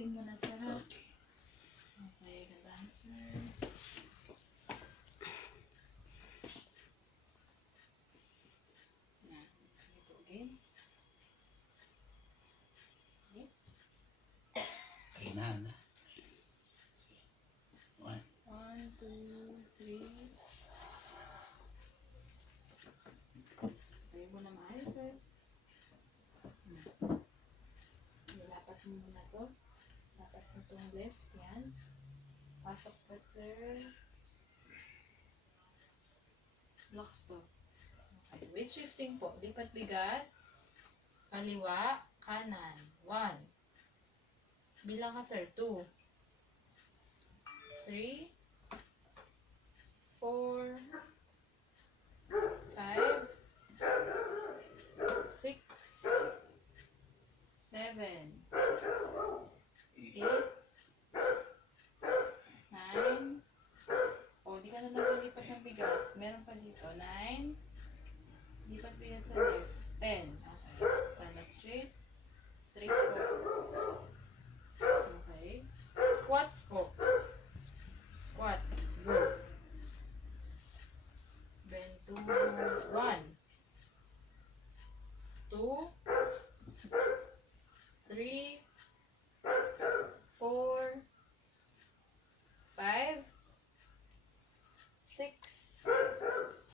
Shifting mo na, sir, ha? Okay, gandahan, sir. Yan. Ito again. Okay. Kainan na. 1. 1, 2, 3. Tayo mo na maayos, sir. Ilapat mo muna to. Lapat mo itong left. Yan. Pasok pa, sir. Lock stop. Okay. Weight shifting po. Lipat bigat. Kaliwa. Kanan. 1. Bilang ka, sir. 2. 3. 4. 5. 6. 7. 8. 9. O, di ka na naglipat ng bigat. Meron pa dito. 9. Lipat bigat sa left. 10. Okay. Stand up straight. Straight po. Okay. Squats po.